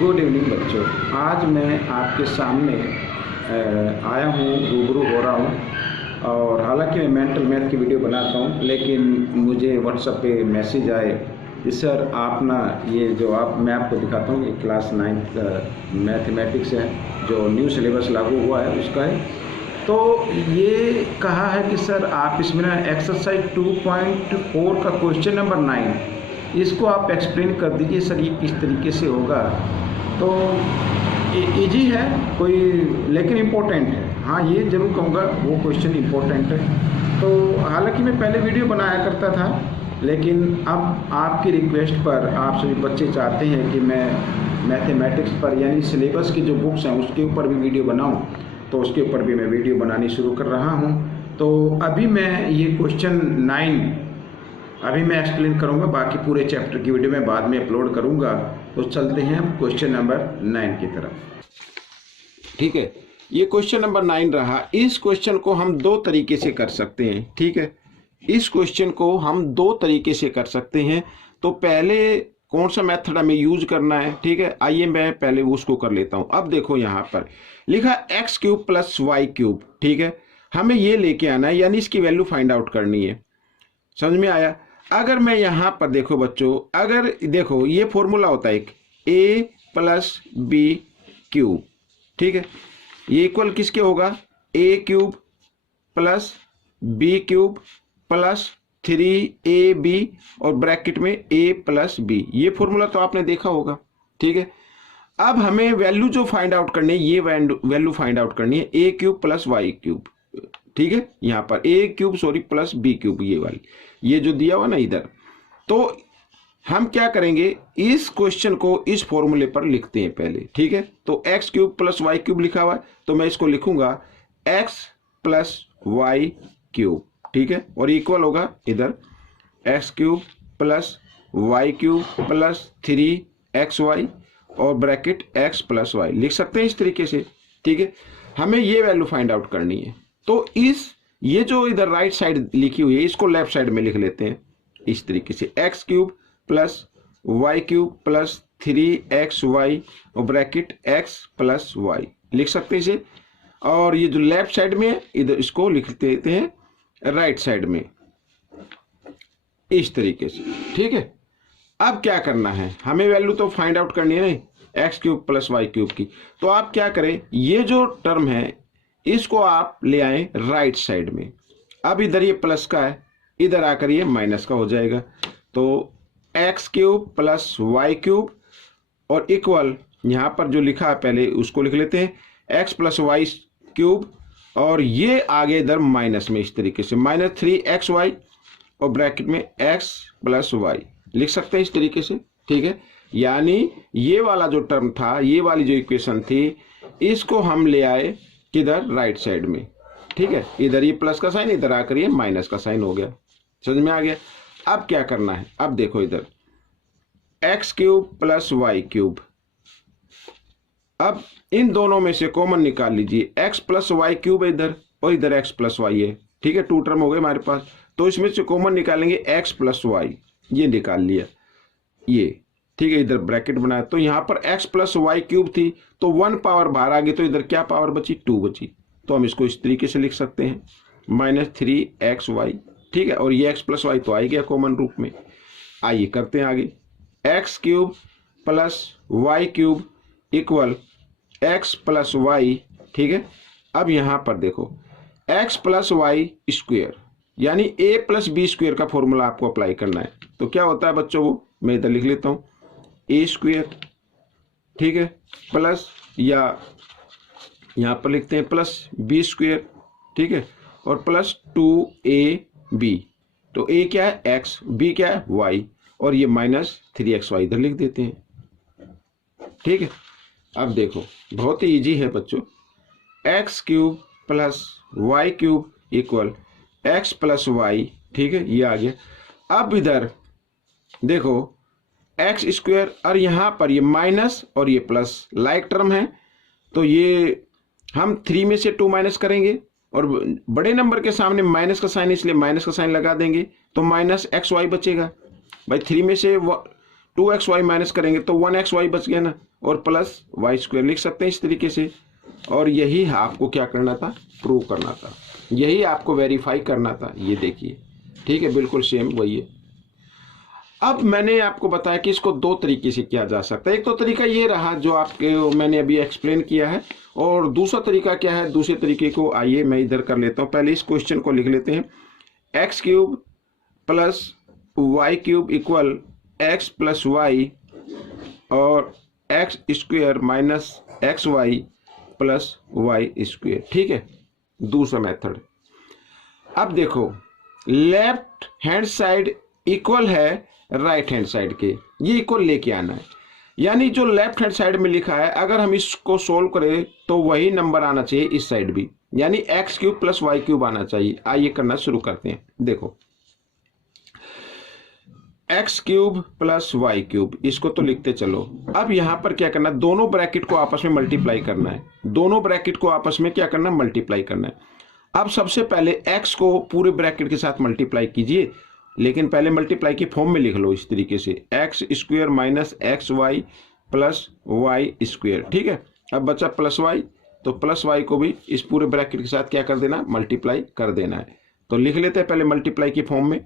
Good evening बच्चों। आज मैं आपके सामने आया हूँ, रूबरू हो रहा हूँ। और हालांकि मैं मेंटल मैथ की वीडियो बनाता हूँ, लेकिन मुझे व्हाट्सएप पे मैसेज आए कि सर आप ना ये जो मैं आपको दिखाता हूँ, ये क्लास 9th मैथमेटिक्स है जो न्यू सिलेबस लागू हुआ है उसका है। तो ये कहा है कि सर आप इसमें ना एक्सरसाइज 2.4 का क्वेश्चन नंबर 9 इसको आप एक्सप्लेन कर दीजिए सर, ये किस तरीके से होगा। तो इजी है कोई, लेकिन इम्पोर्टेंट है। हाँ, ये जरूर कहूँगा वो क्वेश्चन इम्पोर्टेंट है। तो हालांकि मैं पहले वीडियो बनाया करता था, लेकिन अब आपकी रिक्वेस्ट पर आप सभी बच्चे चाहते हैं कि मैं मैथमेटिक्स पर यानी सिलेबस की जो बुक्स हैं उसके ऊपर भी वीडियो बनाऊं, तो उसके ऊपर भी मैं वीडियो बनानी शुरू कर रहा हूं। तो अभी मैं ये क्वेश्चन 9 अभी मैं एक्सप्लेन करूंगा, बाकी पूरे चैप्टर की वीडियो मैं बाद में अपलोड करूंगा। तो चलते हैं क्वेश्चन नंबर 9 की तरफ। ठीक है, ये क्वेश्चन नंबर 9 रहा। इस क्वेश्चन को हम दो तरीके से कर सकते हैं। ठीक है, इस क्वेश्चन को हम दो तरीके से कर सकते हैं। तो पहले कौन सा मेथड हमें यूज करना है, ठीक है, आइए मैं पहले उसको कर लेता हूं। अब देखो यहां पर लिखा x³ प्लस y³। ठीक है, हमें ये लेके आना है, यानी इसकी वैल्यू फाइंड आउट करनी है। समझ में आया? अगर मैं यहां पर देखो बच्चों, अगर देखो ये फॉर्मूला होता है एक a प्लस b³। ठीक है, ये इक्वल किसके होगा? a³ plus b³ plus 3ab और ब्रैकेट में a प्लस b। ये फॉर्मूला तो आपने देखा होगा। ठीक है, अब हमें वैल्यू जो फाइंड आउट करनी है, ये वैल्यू फाइंड आउट करनी है a³ प्लस y³। ठीक है, यहां पर a³ प्लस b³, ये वाली, ये जो दिया हुआ ना इधर। तो हम क्या करेंगे, इस क्वेश्चन को इस फॉर्मूले पर लिखते हैं पहले। ठीक है, तो x³ प्लस y³ लिखा हुआ है, तो मैं इसको लिखूंगा x प्लस y³। ठीक है, और इक्वल होगा इधर x³ plus y³ plus 3xy और ब्रैकेट x प्लस y। लिख सकते हैं इस तरीके से। ठीक है, हमें ये वैल्यू फाइंड आउट करनी है। तो ये जो इधर राइट साइड लिखी हुई है, इसको लेफ्ट साइड में लिख लेते हैं इस तरीके से, x³ plus y³ plus 3xy और ब्रैकेट x प्लस y। लिख सकते हैं इसे। और ये जो लेफ्ट साइड में है, इधर इसको लिख देते हैं राइट साइड में इस तरीके से। ठीक है, अब क्या करना है, हमें वैल्यू तो फाइंड आउट करनी है नहीं, x³ प्लस y³ की। तो आप क्या करें, ये जो टर्म है इसको आप ले आए राइट साइड में। अब इधर ये प्लस का है, इधर आकर ये माइनस का हो जाएगा। तो x³ प्लस y³ और इक्वल यहां पर जो लिखा है पहले उसको लिख लेते हैं x प्लस y³ और ये आगे इधर माइनस में इस तरीके से माइनस 3xy और ब्रैकेट में x प्लस y। लिख सकते हैं इस तरीके से। ठीक है, यानी ये वाला जो टर्म था, ये वाली जो इक्वेशन थी, इसको हम ले आए किधर? राइट साइड में। ठीक है, इधर ये प्लस का साइन, इधर आकर ये माइनस का साइन हो गया। समझ में आ गया? अब क्या करना है, अब देखो इधर x³ प्लस y³। अब इन दोनों में से कॉमन निकाल लीजिए, x प्लस y³ इधर और इधर x प्लस y है। ठीक है, टू टर्म हो गए हमारे पास। तो इसमें से कॉमन निकालेंगे x प्लस y, ये निकाल लिया ये। ठीक है, इधर ब्रैकेट बनाया, तो यहां पर x प्लस y³ थी, तो 1 पावर बाहर आ गई, तो इधर क्या पावर बची? 2 बची। तो हम इसको इस तरीके से लिख सकते हैं माइनस 3xy। ठीक है, और ये x प्लस y तो आ ही गया कॉमन रूप में। आइए करते हैं आगे, x³ plus y³ equal x plus y। ठीक है, अब यहां पर देखो x प्लस y², यानी a प्लस b² का फॉर्मूला आपको अप्लाई करना है। तो क्या होता है बच्चों, वो मैं इधर लिख लेता हूं a²। ठीक है, प्लस या यहां पर लिखते हैं प्लस b²। ठीक है, और प्लस 2ab। तो a क्या है? x, b क्या है? y, और ये माइनस 3xy इधर लिख देते हैं। ठीक है, अब देखो बहुत ही इजी है बच्चों, x³ plus y³ equal x plus y। ठीक है, ये आ गया। अब इधर देखो x² और यहां पर ये माइनस और ये प्लस लाइक टर्म है, तो ये हम 3 में से 2 माइनस करेंगे और बड़े नंबर के सामने माइनस का साइन, इसलिए माइनस का साइन लगा देंगे, तो माइनस xy बचेगा। भाई 3 में से 2xy माइनस करेंगे तो 1xy बच गया ना, और प्लस वाई स्क्वायर लिख सकते हैं इस तरीके से। और यही आपको क्या करना था, प्रूव करना था, यही आपको वेरीफाई करना था। ये देखिए, ठीक है, बिल्कुल सेम वही है। अब मैंने आपको बताया कि इसको दो तरीके से किया जा सकता है। एक तो तरीका ये रहा जो आपके मैंने अभी एक्सप्लेन किया है, और दूसरा तरीका क्या है, दूसरे तरीके को आइए मैं इधर कर लेता हूँ। पहले इस क्वेश्चन को लिख लेते हैं, x cube plus y cube equal x plus y और x square minus x y plus y square. ठीक है, दूसरा मेथड। अब देखो, लेफ्ट हैंड साइड इक्वल है राइट हैंड साइड के, ये इक्वल लेके आना है। यानी जो लेफ्ट हैंड साइड में लिखा है अगर हम इसको सोल्व करें तो वही नंबर आना चाहिए इस साइड भी, यानी x cube plus y cube आना चाहिए। आइए करना शुरू करते हैं। देखो, x cube plus y cube, इसको तो लिखते चलो। अब यहां पर क्या करना, दोनों ब्रैकेट को आपस में मल्टीप्लाई करना है, दोनों ब्रैकेट को आपस में क्या करना, मल्टीप्लाई करना है। अब सबसे पहले x को पूरे ब्रैकेट के साथ मल्टीप्लाई कीजिए, लेकिन पहले मल्टीप्लाई की फॉर्म में लिख लो इस तरीके से, x square minus x y plus y square. ठीक है, अब बचा प्लस वाई, तो प्लस वाई को भी इस पूरे ब्रैकेट के साथ क्या कर देना, मल्टीप्लाई कर देना है। तो लिख लेते हैं पहले मल्टीप्लाई की फॉर्म में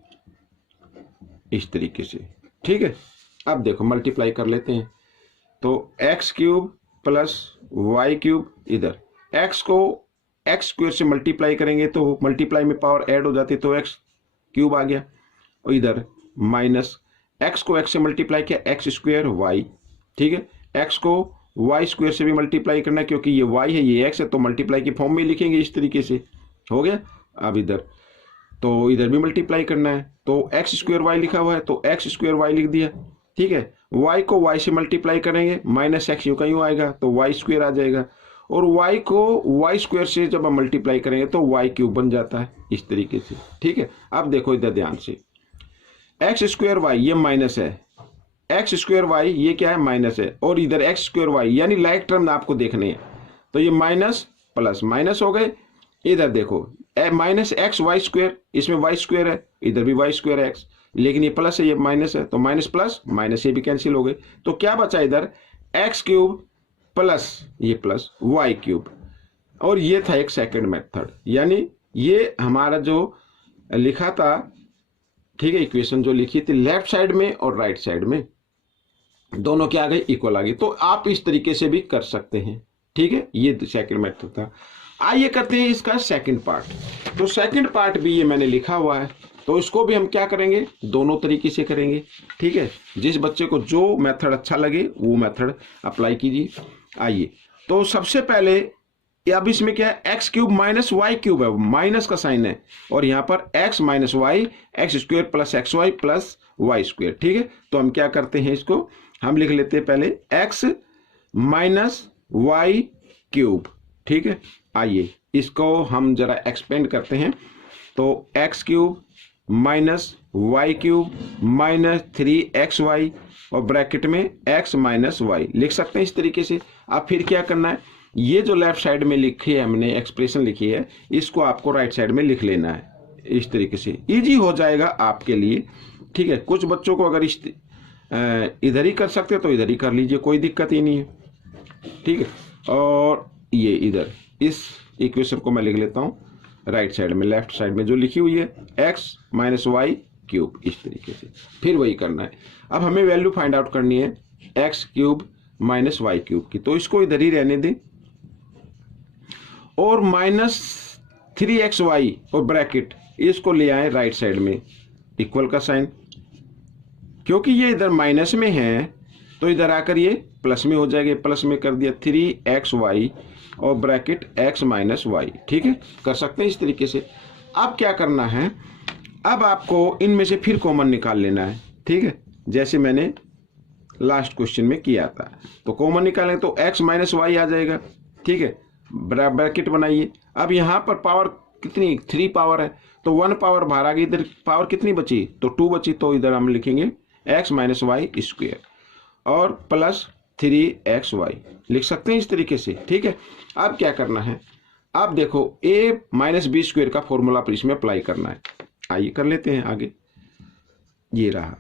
इस तरीके से। ठीक है, अब देखो मल्टीप्लाई कर लेते हैं, तो x cube plus y cube, इधर एक्स को एक्स स्क्वायर से मल्टीप्लाई करेंगे तो मल्टीप्लाई में पावर ऐड हो जाती है, तो एक्स क्यूब आ गया, और इधर माइनस एक्स को एक्स से मल्टीप्लाई किया, एक्स स्क्वायर वाई। ठीक है, एक्स को वाई स्क्वायर से भी मल्टीप्लाई करना है, क्योंकि ये वाई है ये एक्स है, तो मल्टीप्लाई की फॉर्म में लिखेंगे इस तरीके से। हो गया, अब इधर तो इधर भी मल्टीप्लाई करना है, तो एक्स स्क्वायर वाई लिखा हुआ है तो एक्स स्क्वायर वाई लिख दिया। ठीक है, वाई को वाई से मल्टीप्लाई करेंगे, माइनस एक्स यूं का यूं आएगा तो वाई स्क्वायर आ जाएगा, और y को y स्क्वायर से जब हम मल्टीप्लाई करेंगे तो y क्यूब बन जाता है इस तरीके से। ठीक है, अब देखो इधर ध्यान से, एक्स स्क्वायर वाई ये माइनस है, एक्स स्क्वायर वाई ये क्या है, माइनस है, और इधर एक्स स्क्वायर वाई यानी लाइक टर्म आपको देखने हैं, तो ये माइनस प्लस माइनस हो गए। इधर देखो माइनस एक्स वाई स्क्वायर, इसमें वाई स्क्वायर है, इधर भी वाई स्क्वायर है एक्स, लेकिन ये प्लस है ये माइनस है, तो माइनस प्लस माइनस ये भी कैंसिल हो गए, तो क्या बचा इधर, एक्स क्यूब प्लस ये प्लस वाई क्यूब। और ये था एक सेकंड मेथड, यानी ये हमारा जो लिखा था, ठीक है, इक्वेशन जो लिखी थी लेफ्ट साइड में और राइट साइड में दोनों क्या आ गए, इक्वल आ गई। तो आप इस तरीके से भी कर सकते हैं। ठीक है, ये सेकंड मेथड था। आइए करते हैं इसका सेकंड पार्ट। तो सेकंड पार्ट भी ये मैंने लिखा हुआ है, तो इसको भी हम क्या करेंगे, दोनों तरीके से करेंगे। ठीक है, जिस बच्चे को जो मेथड अच्छा लगे वो मेथड अप्लाई कीजिए। आइए, तो सबसे पहले अब इसमें क्या है, x cube minus y cube है, माइनस का साइन है, और यहाँ पर x minus y, x square plus x y plus y square. ठीक है, तो हम क्या करते हैं, इसको हम लिख लेते हैं पहले एक्स माइनस वाई क्यूब। ठीक है, आइए इसको हम जरा एक्सपेंड करते हैं, तो x cube minus y cube minus 3xy और ब्रैकेट में x माइनस वाई लिख सकते हैं इस तरीके से। अब फिर क्या करना है, ये जो लेफ्ट साइड में लिखी है हमने एक्सप्रेशन लिखी है, इसको आपको राइट साइड में लिख लेना है इस तरीके से, इजी हो जाएगा आपके लिए। ठीक है, कुछ बच्चों को अगर इधर ही कर सकते तो इधर ही कर लीजिए, कोई दिक्कत ही नहीं है। ठीक है, और ये इधर इस इक्वेशन को मैं लिख लेता हूँ राइट साइड में, लेफ्ट साइड में जो लिखी हुई है x माइनस वाई क्यूब, इस तरीके से फिर वही करना है। अब हमें वैल्यू फाइंड आउट करनी है x cube minus y cube की, तो इसको इधर ही रहने दें, और माइनस 3xy और ब्रैकेट इसको ले आए राइट साइड में, इक्वल का साइन, क्योंकि ये इधर माइनस में है तो इधर आकर ये प्लस में हो जाएगा, प्लस में कर दिया 3xy और ब्रैकेट x माइनस वाई। ठीक है, कर सकते हैं इस तरीके से। अब क्या करना है, अब आपको इनमें से फिर कॉमन निकाल लेना है। ठीक है, जैसे मैंने लास्ट क्वेश्चन में किया था, तो कॉमन निकालें तो x माइनस वाई आ जाएगा। ठीक है, ब्रैकेट बनाइए। अब यहाँ पर पावर कितनी, 3 पावर है, तो 1 पावर बाहर आ गई, इधर पावर कितनी बची, तो 2 बची, तो इधर हम लिखेंगे x माइनस वाई स्क्वायर और प्लस 3xy लिख सकते हैं इस तरीके से। ठीक है, अब क्या करना है, अब देखो a माइनस बी स्क्वायर का फॉर्मूला पर इसमें अप्लाई करना है। आइए कर लेते हैं आगे, ये रहा,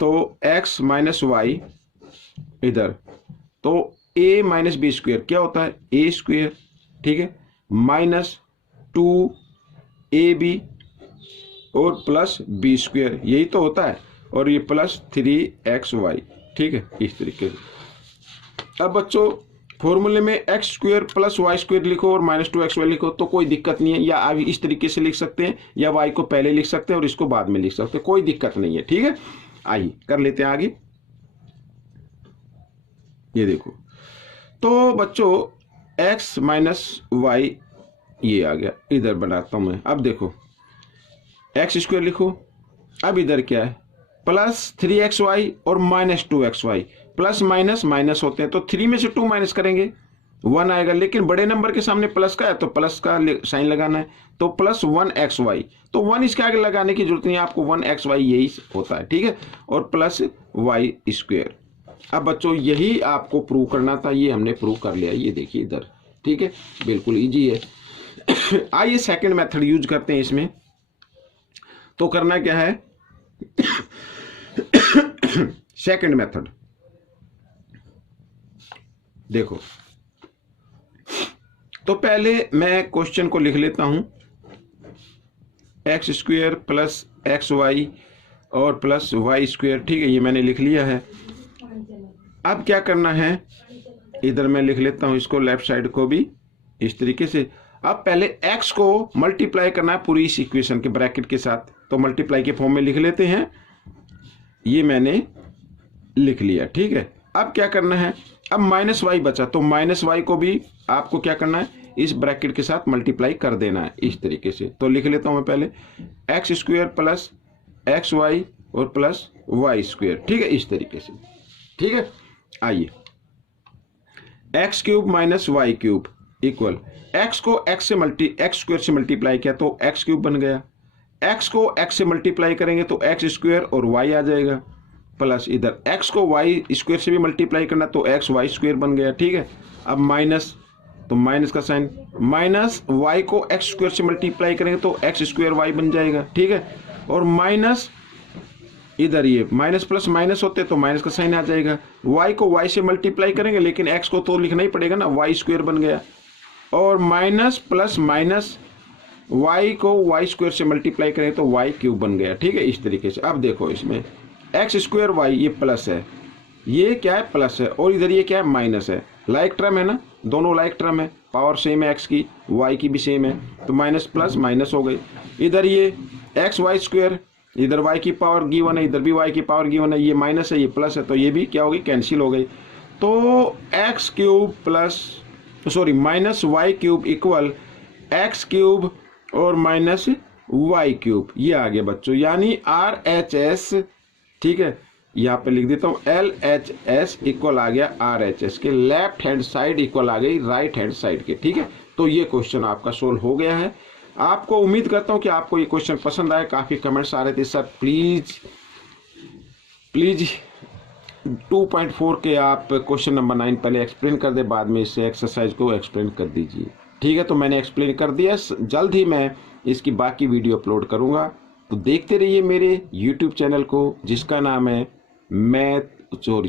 तो x माइनस वाई इधर तो a माइनस बी स्क्वेयर क्या होता है, a स्क्वेयर, ठीक है, माइनस 2ab और प्लस बी स्क्वेयर, यही तो होता है, और ये प्लस 3xy, ठीक है, इस तरीके से। अब बच्चों फॉर्मूले में x square plus y square लिखो और माइनस 2xy लिखो तो कोई दिक्कत नहीं है, या आप इस तरीके से लिख सकते हैं, या y को पहले लिख सकते हैं और इसको बाद में लिख सकते हैं, कोई दिक्कत नहीं है, ठीक है। आइए कर लेते हैं आगे। ये देखो, तो बच्चों x माइनस वाई ये आ गया, इधर बनाता हूं मैं। अब देखो एक्स स्क्वेयर लिखो, अब इधर क्या है, प्लस 3xy और minus 2xy, plus minus minus होते हैं तो 3 में से 2 माइनस करेंगे 1 आएगा, लेकिन बड़े नंबर के सामने प्लस का है तो प्लस का साइन लगाना है, तो प्लस 1xy, तो 1 इसके आगे लगाने की जरूरत नहीं है आपको, 1xy यही होता है, ठीक है, और प्लस वाई स्क्वेयर। अब बच्चों यही आपको प्रूव करना था, ये हमने प्रूव कर लिया, ये देखिए इधर, ठीक है, बिल्कुल इजी है। आइए सेकंड मेथड यूज करते हैं इसमें। तो करना क्या है, सेकंड मेथड देखो, तो पहले मैं क्वेश्चन को लिख लेता हूं, x square plus x y और प्लस वाई स्क्वेयर, ठीक है, ये मैंने लिख लिया है। अब क्या करना है, इधर मैं लिख लेता हूं इसको, लेफ्ट साइड को भी इस तरीके से। अब पहले x को मल्टीप्लाई करना है पूरी इस इक्वेशन के ब्रैकेट के साथ, तो मल्टीप्लाई के फॉर्म में लिख लेते हैं, ये मैंने लिख लिया, ठीक है। अब क्या करना है, अब माइनस वाई बचा, तो माइनस वाई को भी आपको क्या करना है, इस ब्रैकेट के साथ मल्टीप्लाई कर देना है इस तरीके से। तो लिख लेता हूं मैं पहले x square plus x y और प्लस वाई स्क्वेयर, ठीक है, इस तरीके से, ठीक है। आइए x cube minus y cube equal, x को एक्स स्क्वेयर से मल्टीप्लाई किया तो एक्स क्यूब बन गया, एक्स को एक्स से मल्टीप्लाई करेंगे तो एक्स स्क्वेयर और वाई आ जाएगा, प्लस इधर एक्स को वाई स्क्वेयर से भी मल्टीप्लाई करना तो एक्स वाई स्क्वेयर बन गया, ठीक है। अब माइनस, तो माइनस का साइन, माइनस वाई को एक्स स्क्वेयर से मल्टीप्लाई करेंगे तो एक्स स्क्वेयर वाई बन जाएगा, ठीक है, और माइनस इधर ये माइनस प्लस माइनस होते तो माइनस का साइन आ जाएगा, वाई को वाई से मल्टीप्लाई करेंगे लेकिन एक्स को तो लिखना ही पड़ेगा ना, वाई स्क्वेयर बन गया, और माइनस प्लस माइनस वाई को वाई स्क्वेयर से मल्टीप्लाई करें तो वाई क्यूब बन गया, ठीक है, इस तरीके से। अब देखो इसमें एक्स स्क्वेयर वाई ये प्लस है, ये क्या है प्लस है, और इधर ये क्या है माइनस है, लाइक टर्म है ना, दोनों लाइक टर्म है, पावर सेम है एक्स की, वाई की भी सेम है, तो माइनस प्लस माइनस हो गई। इधर ये एक्स वाई स्क्वेयर, इधर वाई की पावर गिवन है, इधर भी वाई की पावर गिवन है, ये माइनस है ये प्लस है, तो ये भी क्या होगी कैंसिल हो गई। तो x cube plus sorry minus y cube equal x cube और माइनस वाई क्यूब, ये आ गया बच्चों, यानी RHS, ठीक है, यहाँ पे लिख देता हूँ LHS इक्वल आ गया RHS के, लेफ्ट हैंड साइड इक्वल आ गई राइट हैंड साइड के, ठीक है। तो ये क्वेश्चन आपका सोल्व हो गया है। आपको उम्मीद करता हूँ कि आपको ये क्वेश्चन पसंद आए, काफ़ी कमेंट्स आ रहे थे सर प्लीज़ 2.4 के आप क्वेश्चन नंबर 9 पहले एक्सप्लेन कर दे, बाद में इससे एक्सरसाइज को एक्सप्लेन कर दीजिए, ठीक है। तो मैंने एक्सप्लेन कर दिया, जल्द ही मैं इसकी बाकी वीडियो अपलोड करूँगा, तो देखते रहिए मेरे यूट्यूब चैनल को जिसका नाम है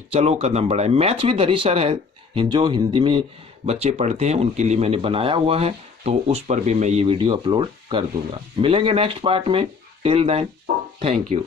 चलो कदम बढ़ाए, मैथ्स विद हरी सर है, जो हिंदी में बच्चे पढ़ते हैं उनके लिए मैंने बनाया हुआ है, तो उस पर भी मैं ये वीडियो अपलोड कर दूंगा। मिलेंगे नेक्स्ट पार्ट में, टिल देन थैंक यू।